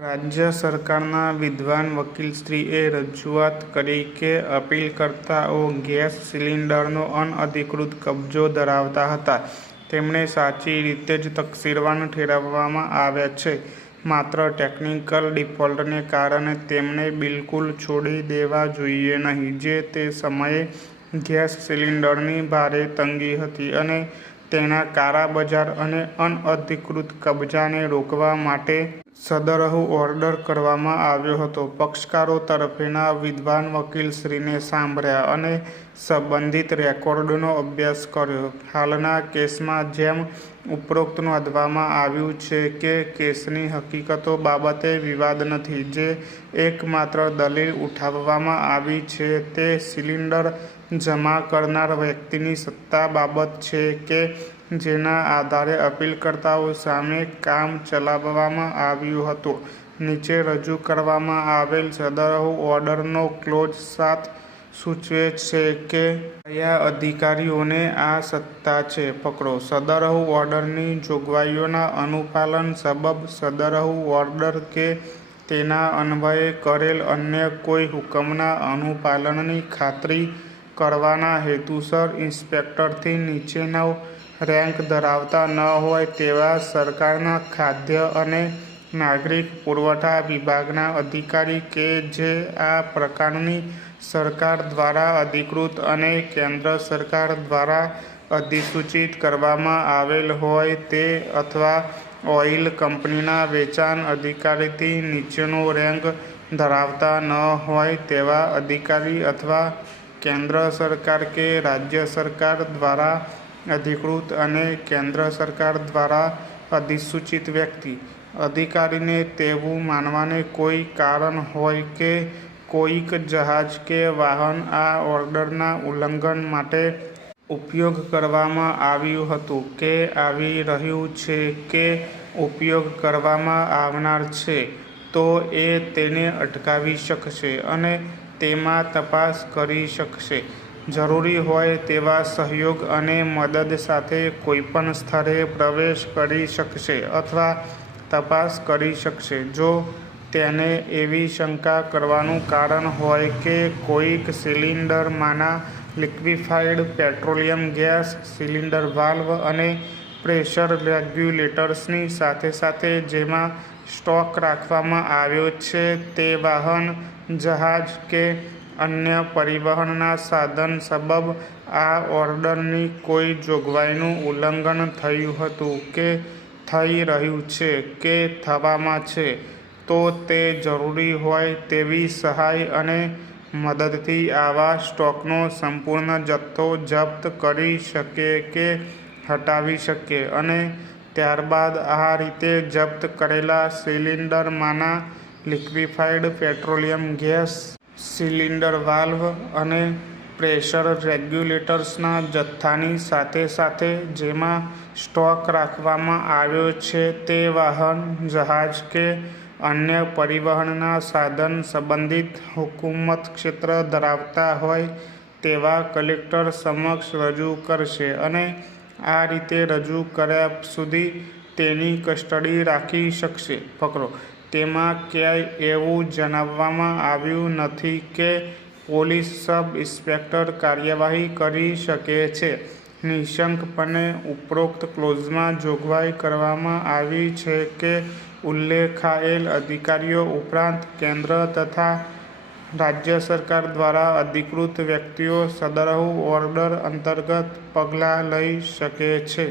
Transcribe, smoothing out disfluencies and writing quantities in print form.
રાજ્ય સરકારના વિદ્વાન વકીલશ્રીએ રજૂઆત કરી કે અપીલકર્તાઓ ગેસ સિલિન્ડરનો અનઅધિકૃત કબજો ધરાવતા હતા. તેમને સાચી રીતે જ તકસીરવાન ઠેરવવામાં આવ્યા છે. માત્ર ટેકનિકલ ડિફોલ્ટને કારણે તેમને બિલકુલ છોડી દેવા જોઈએ નહીં. જે તે સમયે ગેસ સિલિન્ડરની ભારે તંગી હતી અને તેના કાળાબજાર અને અનઅધિકૃત કબજાને રોકવા માટે સદરહુ ઓર્ડર કરવામાં આવ્યો હતો. પક્ષકારો તરફેના વિદ્વાન વકીલશ્રીને સાંભળ્યા અને સંબંધિત રેકોર્ડનો અભ્યાસ કર્યો. હાલના કેસમાં જેમ ઉપરોક્ત નોંધવામાં આવ્યું છે કે કેસની હકીકતો બાબતે વિવાદ નથી. જે એકમાત્ર દલીલ ઉઠાવવામાં આવી છે તે સિલિન્ડર જમા કરનાર વ્યક્તિની સત્તા બાબત છે કે જેના આધારે અપીલકર્તાઓ સામે કામ ચલાવવામાં આવ્યું હતું. નીચે રજૂ કરવામાં આવેલ સદરહુ ઓર્ડરનો ક્લોઝ 7 સૂચવે છે કે કયા અધિકારીઓને આ સત્તા છે. પકડો. સદરહુ ઓર્ડરની જોગવાઈઓના અનુપાલન સબબ સદરહુ ઓર્ડર કે તેના અન્વયે કરેલ અન્ય કોઈ હુકમના અનુપાલનની ખાતરી કરવાના હેતુસર ઇન્સ્પેક્ટરથી નીચેનો રેન્ક ધરાવતા ન હોય તેવા સરકારના ખાદ્ય અને નાગરિક પુરવઠા વિભાગના અધિકારી કે જે આ પ્રકારની સરકાર દ્વારા અધિકૃત અને કેન્દ્ર સરકાર દ્વારા અધિસૂચિત કરવામાં આવેલ હોય તે અથવા ઓઇલ કંપનીના વેચાણ અધિકારીથી નીચેનો રેન્ક ધરાવતા ન હોય તેવા અધિકારી અથવા કેન્દ્ર સરકાર કે રાજ્ય સરકાર દ્વારા અધિકૃત અને કેન્દ્ર સરકાર દ્વારા અધિસૂચિત વ્યક્તિ. અધિકારીને તેવું માનવાને કોઈ કારણ હોય કે કોઈક જહાજ કે વાહન આ ઓર્ડરના ઉલ્લંઘન માટે ઉપયોગ કરવામાં આવ્યું હતું કે આવી રહ્યું છે કે ઉપયોગ કરવામાં આવનાર છે તો એ તેને અટકાવી શકશે અને તેમાં તપાસ કરી શકશે. જરૂરી હોય તેવા સહયોગ અને મદદ સાથે કોઈપણ સ્થળે પ્રવેશ કરી શકશે અથવા તપાસ કરી શકશે. જો તેને એવી શંકા કરવાનું કારણ હોય કે કોઈક સિલિન્ડરમાંના liquefied petroleum gas, cylinder valve અને પ્રેશર રેગ્યુલેટર્સની સાથે સાથે જેમાં સ્ટોક રાખવામાં આવ્યો છે તે વાહન, જહાજ કે અન્ય પરિવહનના સાધન સબબ આ ઓર્ડરની કોઈ જોગવાઈનું ઉલ્લંઘન થયું હતું કે થઈ રહ્યું છે કે થવામાં છે તો તે જરૂરી હોય તેવી સહાય અને મદદથી આવા સ્ટોકનો સંપૂર્ણ જથ્થો જપ્ત કરી શકે કે હટાવી શકે અને ત્યારબાદ આ રીતે જપ્ત કરેલા સિલિન્ડરમાંના liquefied petroleum gas, cylinder valve અને પ્રેશર રેગ્યુલેટર્સના જથ્થાની સાથે સાથે જેમાં સ્ટોક રાખવામાં આવ્યો છે તે વાહન, જહાજ કે અન્ય પરિવહનના સાધન સંબંધિત હુકુમત ક્ષેત્ર ધરાવતા હોય તેવા કલેક્ટર સમક્ષ રજૂ કરશે અને આ રીતે રજૂ કર્યા સુધી તેની કસ્ટડી રાખી શકશે. પકડો. તેમાં ક્યાંય એવું જણાવવામાં આવ્યું નથી કે પોલીસ સબ ઇન્સ્પેક્ટર કાર્યવાહી કરી શકે છે. નિઃશંકપણે ઉપરોક્ત ક્લોઝમાં જોગવાઈ કરવામાં આવી છે કે ઉલ્લેખાયેલ અધિકારીઓ ઉપરાંત કેન્દ્ર તથા રાજ્ય સરકાર દ્વારા અધિકૃત વ્યક્તિઓ સદરહુ ઓર્ડર અંતર્ગત પગલાં લઈ શકે છે.